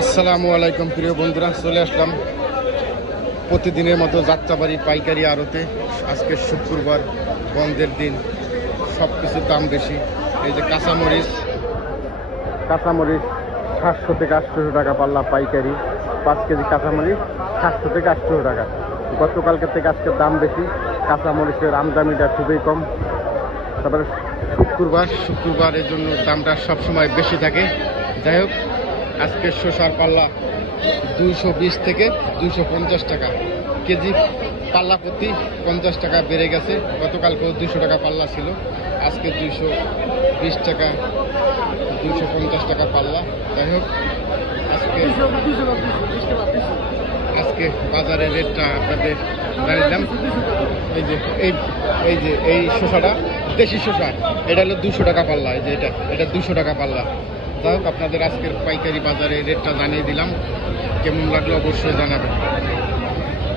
আসসালামু আলাইকুম প্রিয় বন্ধুরা, চলে আসলাম প্রতিদিনের মতো যাত্রাবাড়ি পাইকারি আড়তে। আজকে শুক্রবার, বন্ধের দিন, সব কিছুর দাম বেশি। এই যে কাঁচামরিচ 700 থেকে 800 টাকা পাল্লা পাইকারি। 5 কেজি কাঁচামরিচ 700 থেকে 800 টাকা। গতকালকে থেকে আজকের দাম বেশি, কাঁচামরিচের আমদানিটা খুবই কম। তারপরে শুক্রবারের জন্য দামটা সবসময় বেশি থাকে। যাই হোক, আজকে শসার পাল্লা 220 থেকে 250 টাকা কেজি, পাল্লা প্রতি 50 টাকা বেড়ে গেছে। গতকালকেও 200 টাকা পাল্লা ছিল, আজকে 220 টাকা 250 টাকা পাল্লা। যাই হোক, আজকে বাজারের রেটটা আপনাদের জানিয়ে দিলাম। এই শসাটা দেশি শসা, এটা হলো 200 টাকা পাল্লা। এই যে এটা 200 টাকা পাল্লা। যাই হোক, আপনাদের আজকের পাইকারি বাজারে রেটটা জানিয়ে দিলাম। কেমন লাগলো অবশ্যই জানাবেন।